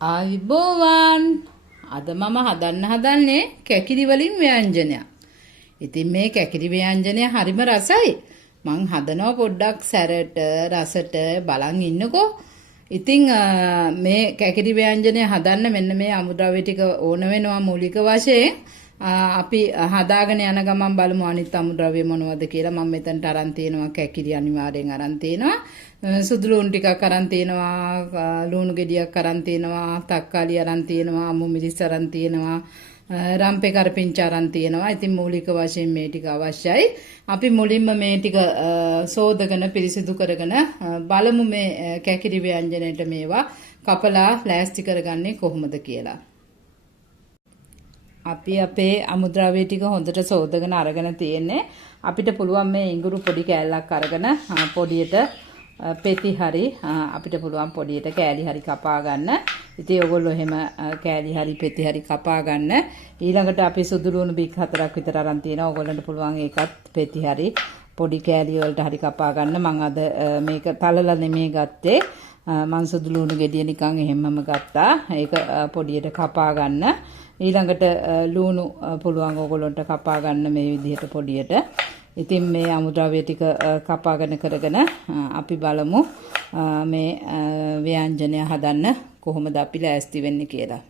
ආයුබෝවන් අද මම හදන්න හදන්නේ කැකිරි වලින් ව්‍යංජනයක්. ඉතින් මේ කැකිරි ව්‍යංජනය හරිම රසයි. මං හදනවා පොඩ්ඩක් සැරට රසට බලන් ඉන්නකෝ. ඉතින් මේ කැකිරි ව්‍යංජනය හදන්න මෙන්න මේ අමුද්‍රව්‍ය ටික ඕන වෙනවා මූලික වශයෙන්. අපි හදාගෙන යන ගමන් බලමු අනිත් අමුද්‍රව්‍ය මොනවද කියලා. මම මෙතනට අරන් තියෙනවා කැකිරි අනිවාර්යෙන් අරන් තියෙනවා. සුදු ලුණු ටිකක් අරන් තියෙනවා, ලුණු ගෙඩියක් අරන් තියෙනවා, තක්කාලි අරන් තියෙනවා, අමු මිරිස් අරන් තියෙනවා, රම්පේ කරපිංචා අරන් තියෙනවා. ඉතින් මූලික වශයෙන් මේ ටික අවශ්‍යයි. අපි මුලින්ම මේ ටික සෝදගෙන පිරිසිදු කරගෙන බලමු මේ කැකිරි ව්‍යංජනයට මේවා කපලා ප්ලාස්ටික් කරගන්නේ කොහොමද කියලා. අපි අපේ අමුද්‍රව්‍ය ටික හොඳට සෝදගෙන අරගෙන තියෙන්නේ. අපිට පුළුවන් මේ ඉඟුරු පොඩි කෑල්ලක් අරගෙන පොඩියට පෙති හරි අපිට පුළුවන් පොඩියට කෑලි හරි කපා ගන්න. ඉතින් ඔයගොල්ලෝ එහෙම කෑලි හරි පෙති හරි කපා ගන්න. ඊළඟට අපි සුදු ලුණු බික් 4ක් විතර අරන් තියෙනවා. ඔයගොල්ලන්ට පුළුවන් ඒකත් පෙති හරි පොඩි කෑලි වලට හරි කපා ගන්න. මම අද මේක තලලා නෙමෙයි ගත්තේ. මං සුදු ලුණු ගෙඩිය නිකන් එහෙමම ගත්තා. ඒක පොඩියට කපා ගන්න. ඊළඟට ලුණු පුළුවන් ඔයගොල්ලන්ට කපා ගන්න මේ විදිහට පොඩියට. ඉතින් මේ අමුද්‍රව්‍ය ටික කපාගෙන කරගෙන අපි බලමු මේ ව්‍යංජනය හදන්න කොහොමද අපි ලෑස්ති වෙන්නේ කියලා.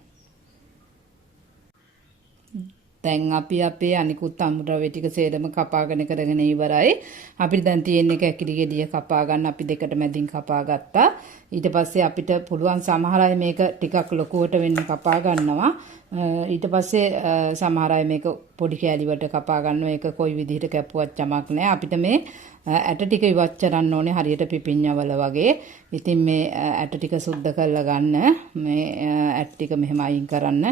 දැන් අපි අපේ අනිකුත් අමුද්‍රව්‍ය ටික සේරම කපාගෙන කරගෙන ඉවරයි. අපිට දැන් තියෙන්නේ කැකිරි ගෙඩිය කපා ගන්න. අපි දෙකට මැදින් කපා ගත්තා. ඊට පස්සේ අපිට පුළුවන් සමහර අය මේක ටිකක් ලොකුවට වෙන්න කපා ගන්නවා. ඊට පස්සේ සමහර අය මේක පොඩි කෑලි වලට කපා ගන්නවා. ඒක කොයි විදිහට කැපුවත් චමක් නැහැ. අපිට මේ ඇට ටික ඉවත් කරන්න ඕනේ හරියට පිපිඤ්ඤවල වගේ. ඉතින් මේ ඇට ටික සුද්ධ කරලා ගන්න. මේ ඇට ටික මෙහෙම අයින් කරන්න.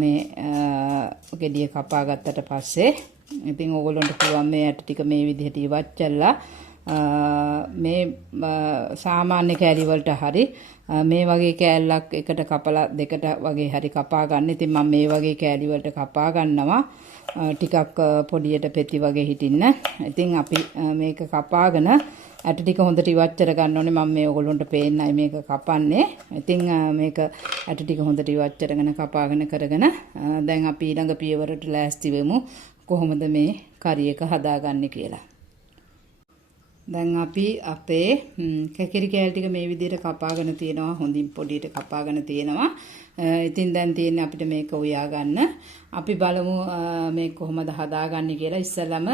මේ ගෙඩිය කපා ගත්තට පස්සේ ඉතින් ඕගොල්ලන්ට පුළුවන් මේ ඇට ටික මේ විදිහට ඉවත් කරලා මේ සාමාන්‍ය කෑලි වලට හරි මේ වගේ කෑල්ලක් එකට කපලා දෙකට වගේ හරි කපා ගන්න. ඉතින් මම මේ වගේ කෑලි වලට කපා ගන්නවා. ටිකක් පොඩියට පෙති වගේ හිටින්න. ඉතින් අපි මේක කපාගෙන ඇට ටික හොඳට ඉවත් කර ගන්න ඕනේ. මම මේ ඔයගොල්ලන්ට පේන්නයි මේක කපන්නේ. ඉතින් මේක ඇට ටික හොඳට ඉවත් කරගෙන කපාගෙන කරගෙන දැන් අපි ඊළඟ පියවරට ලෑස්ති වෙමු. කොහොමද මේ කරි එක හදාගන්නේ කියලා. දැන් අපි අපේ කැකිරි කෑලි ටික මේ විදිහට කපාගෙන තියෙනවා. හොඳින් පොඩියට කපාගෙන තියෙනවා. ඉතින් දැන් තියෙන්නේ අපිට මේක උයා ගන්න. අපි බලමු මේ කොහොමද හදාගන්නේ කියලා. ඉස්සෙල්ලාම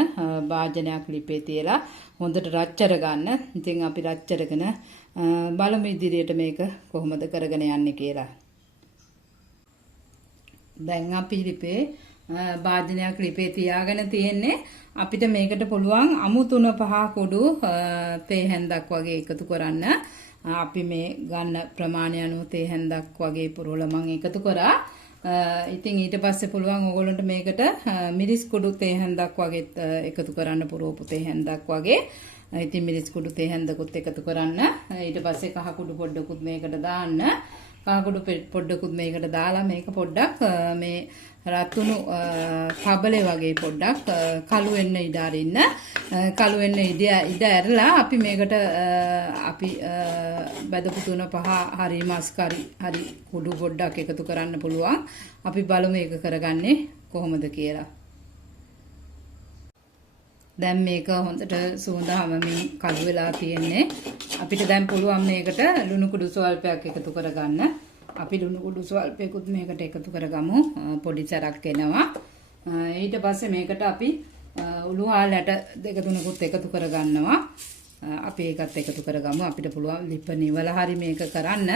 භාජනයක් ලිපේ තියලා හොඳට රච්චර ගන්න. ඉතින් අපි රච්චරගෙන බලමු ඉදිරියට මේක කොහොමද කරගෙන යන්නේ කියලා. දැන් අපි ලිපේ භාජනයක් ලිපේ තියාගෙන තියෙන්නේ. අපිට මේකට පුළුවන් අමු 3-5 කුඩු තේ හැන්දක් වගේ එකතු කරන්න. අපි මේ ගන්න ප්‍රමාණය අනුව තේ හැන්දක් වගේ පුරවලා මම එකතු කරා. ඉතින් ඊට පස්සේ පුළුවන් ඕගොල්ලන්ට මේකට මිරිස් කුඩු තේ හැන්දක් වගේ එකතු කරන්න පුරවපු තේ හැන්දක් වගේ. ඉතින් මිරිස් කුඩු තේ හැන්දකුත් එකතු කරන්න. ඊට පස්සේ කහ කුඩු පොඩ්ඩකුත් මේකට දාන්න. කහ කුඩු පොඩ්ඩකුත් මේකට දාලා මේක පොඩ්ඩක් මේ රතුණු කබලේ වගේ පොඩ්ඩක් කළු වෙන්න ඉඩ අරින්න. කළු වෙන්න ඉඩ ඇරලා අපි මේකට අපි බදපු 3-5 හරි මස් කරි හරි කුඩු පොඩ්ඩක් එකතු කරන්න පුළුවන්. අපි බලමු ඒක කරගන්නේ කොහොමද කියලා. දැන් මේක හොඳට සුවඳ හැමමින් කළු වෙලා තියෙන්නේ. අපිට දැන් පුළුවන් මේකට ලුණු කුඩු ස්වල්පයක් එකතු කරගන්න. අපි ලුණු කුඩු ස්වල්පයකුත් මේකට එකතු කරගමු. පොඩි සැරක් එනවා. ඊට පස්සේ මේකට අපි උළුහාල් ඇට 2-3කුත් එකතු කරගන්නවා. අපි ඒකත් එකතු කරගමු. අපිට පුළුවන් ලිප නිවල හරි මේක කරන්න.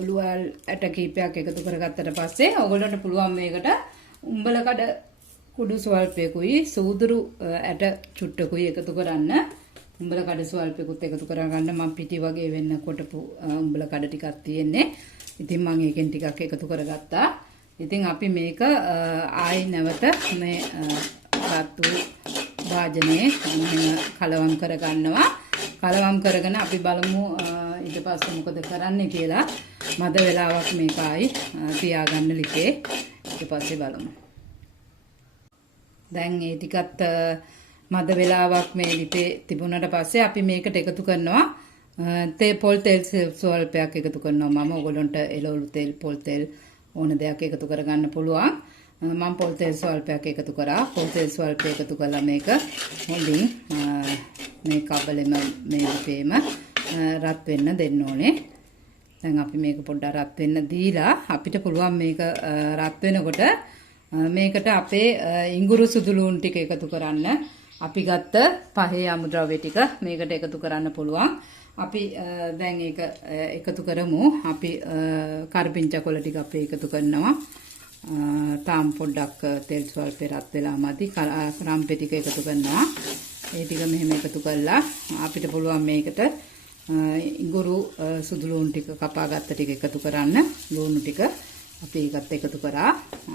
උළුහාල් ඇට කීපයක් එකතු කරගත්තට පස්සේ ඔයගොල්ලන්ට පුළුවන් මේකට උඹල කඩ කුඩු ස්වල්පයකුයි සූදුරු ඇට චුට්ටකුයි එකතු කරන්න. උඹල කඩ ස්වල්පයකුත් එකතු කරගන්න. මම පිටි වගේ වෙන්න කොටපු උඹල කඩ ටිකක් තියෙන්නේ. ඉතින් මම ඒකෙන් ටිකක් එකතු කරගත්තා. ඉතින් අපි මේක ආයි නැවත මේ රතු භාජනයේ කලවම් කරගන්නවා. කලවම් කරගෙන අපි බලමු ඊට පස්සේ මොකද කරන්නේ කියලා. මද වෙලාවක් මේක ආයි තියාගන්න ලිපේ. ඊට පස්සේ බලමු. දැන් ඒ ටිකත් මද වෙලාවක් මේ ලිපේ තිබුණාට පස්සේ අපි මේකට එකතු කරනවා පොල් තෙල් ස්වල්පයක් එකතු කරනවා. මම ඔයගොල්ලන්ට එළවලු තෙල් පොල් තෙල් ඕන දෙයක් එකතු කරගන්න පුළුවන්. මම පොල් තෙල් ස්වල්පයක් එකතු කරා. පොල් තෙල් ස්වල්ප එකතු කළා මේක හොඳින් මේ කබලෙම මේ විපේම රත් වෙන්න දෙන්න ඕනේ. දැන් අපි මේක පොඩ්ඩක් රත් වෙන්න දීලා අපිට පුළුවන් මේක රත් වෙනකොට මේකට අපේ ඉඟුරු සුදු ලූණු ටික එකතු කරන්න. අපි ගත්ත පහේ අමුද්‍රව්‍ය ටික මේකට එකතු කරන්න පුළුවන්. අපි දැන් ඒක එකතු කරමු. අපි කරපිංචා කොළ ටික අපි එකතු කරනවා. තාම් පොඩ්ඩක් තෙල් ස්වල්පේ රත් වෙලා මදි. රම්පේ ටික එකතු කරනවා. ඒ ටික මෙහෙම එකතු කළා අපිට පුළුවන් මේකට ඉඟුරු සුදු ලූණු ටික කපා ගත්ත ටික එකතු කරන්න. ලූණු ටික අපි ඒකත් එකතු කරා.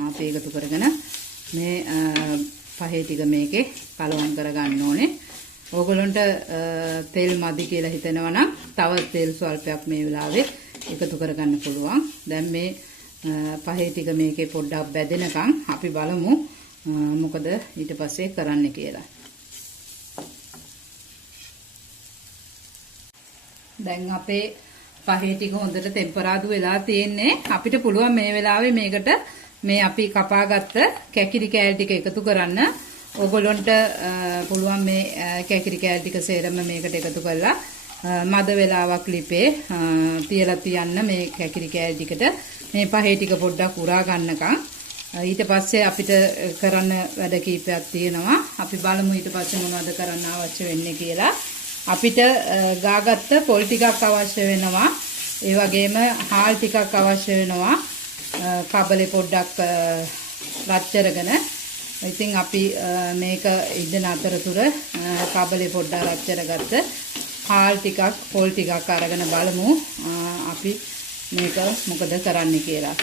අපි එකතු කරගෙන මේ පහේ ටික මේකේ කලවම් කරගන්න ඕනේ. ඕගොල්ලන්ට තෙල් මදි කියලා හිතෙනවා නම් තව තෙල් ස්වල්පයක් මේ වෙලාවේ එකතු කරගන්න පුළුවන්. දැන් මේ පහේ ටික මේකේ පොඩ්ඩක් බැදෙනකන් අපි බලමු මොකද ඊට පස්සේ කරන්න කියලා. දැන් අපේ පහේ ටික හොඳට ටෙම්පරාදු වෙලා තියෙන්නේ. අපිට පුළුවන් මේ වෙලාවේ මේකට මේ අපි කපාගත්ත කැකිරි කෑලි ටික එකතු කරන්න. ඕගොල්ලන්ට පුළුවන් මේ කැකිරි කෑලි ටික සේරම මේකට එකතු කරලා මද වෙලාවක් ලිපේ තියලා තියන්න මේ කැකිරි කෑලි ටිකට මේ පහේ ටික පොඩ්ඩක් උරා ගන්නකම්. ඊට පස්සේ අපිට කරන්න වැඩ කීපයක් තියෙනවා. අපි බලමු ඊට පස්සේ මොනවද කරන්න අවශ්‍ය වෙන්නේ කියලා. අපිට ගාගත්ත පොල් ටිකක් අවශ්‍ය වෙනවා. ඒ වගේම හාල් ටිකක් අවශ්‍ය වෙනවා. කබලේ පොඩ්ඩක් රච්චරගෙන. ඉතින් අපි මේක ඉදන අතරතුර කබලේ පොඩ්ඩක් රච්චරගත්ත හාල් ටිකක් පොල් ටිකක් අරගෙන බලමු අපි මේක මොකද කරන්න කියලා.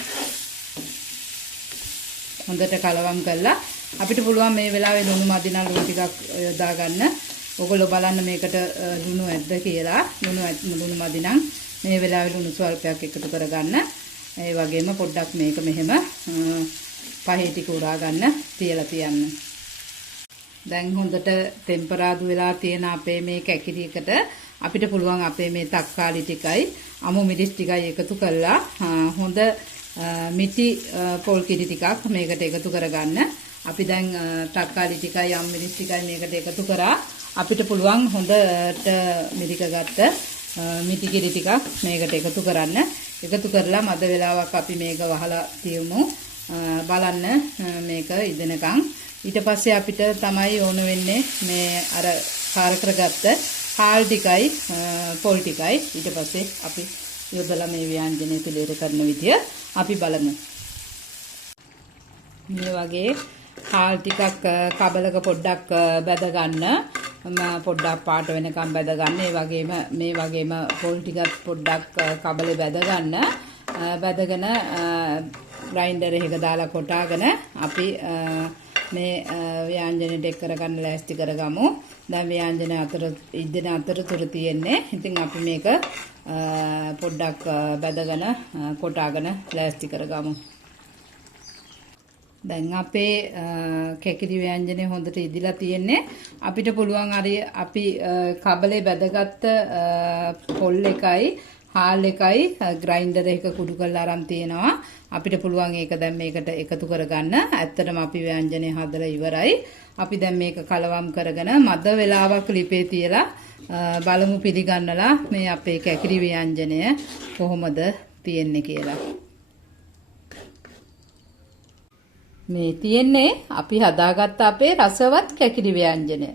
හොඳට කලවම් කරලා අපිට පුළුවන් මේ වෙලාවේ ලුණු මදි නම් ලුණු ටිකක් යොදා ගන්න. ඔයගොල්ලෝ බලන්න මේකට ලුණු ඇද්ද කියලා. ලුණු මදි නම් මේ වෙලාවේ ලුණු ස්වල්පයක් එකතු කරගන්න. ඒ වගේම පොඩ්ඩක් මේක මෙහෙම පහේ ටික උරා ගන්න තියලා තියන්න. දැන් හොඳට ටෙම්පරාදු වෙලා තියෙන අපේ මේ කැකිරි එකට අපිට පුළුවන් අපේ මේ තක්කාලි ටිකයි අමු මිරිස් ටිකයි එකතු කරලා හොඳ මිටි පොල් කිරි ටිකක් මේකට එකතු කරගන්න. අපි දැන් තක්කාලි ටිකයි අමු මිරිස් ටිකයි මේකට එකතු කරා. අපිට පුළුවන් හොඳට මිරික ගත්ත මිටි කිරි ටිකක් මේකට එකතු කරන්න. එකතු කරලා මද වෙලාවක් අපි මේක වහලා තියමු. බලන්න මේක ඉදෙනකන්. ඊට පස්සේ අපිට තමයි ඕන වෙන්නේ මේ අර කාර කරගත්ත හාල් ටිකයි පොල් ටිකයි. ඊට පස්සේ අපි යොදලා මේ ව්‍යංජනය පිළිවෙල කරන විදිය අපි බලමු. මේ වගේ හාල් ටිකක් කබලක පොඩ්ඩක් බැද ගන්න. පොඩ්ඩක් පාට වෙනකම් බැද ගන්න. ඒ වගේම මේ වගේම පොල් ටිකක් පොඩ්ඩක් කබලේ බැද ගන්න. බැදගෙන ග්‍රයින්ඩර් එකක දාලා කොටාගෙන අපි මේ ව්‍යංජනෙට එක් කරගන්න ලෑස්ති කරගමු. දැන් ව්‍යංජන අතර ඉදෙන අතරතුර තියෙන්නේ. ඉතින් අපි මේක පොඩ්ඩක් බැදගෙන කොටාගෙන ලෑස්ති කරගමු. දැන් අපේ කැකිරි ව්‍යංජනය හොඳට ඉදිලා තියෙන්නේ. අපිට පුළුවන් අපි කබලේ බැදගත්ත පොල් එකයි හාල් එකයි ග්‍රයින්ඩර් එක කුඩු කරලා අරන් තියෙනවා. අපිට පුළුවන් ඒක දැන් මේකට එකතු කරගන්න. ඇත්තටම අපි ව්‍යංජනය හදලා ඉවරයි. අපි දැන් මේක කලවම් කරගෙන මද වෙලාවක් ලිපේ තියලා බලමු පිළිගන්නලා මේ අපේ කැකිරි ව්‍යංජනය කොහොමද තියෙන්නේ කියලා. මේ තියෙන්නේ අපි හදාගත්ත අපේ රසවත් කැකිරි ව්‍යංජනය.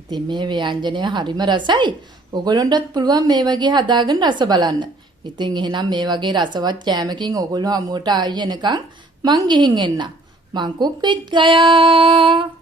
ඉතින් මේ ව්‍යංජනය හරිම රසයි. ඔයගොල්ලන්ටත් පුළුවන් මේ වගේ හදාගෙන රස බලන්න. ඉතින් එහෙනම් මේ වගේ රසවත් කෑමකින් ඔයගොල්ලෝ හමුවට ආයෙ එනකන් මං ගිහින් එන්නම්. මං කුක් විත් ගයා.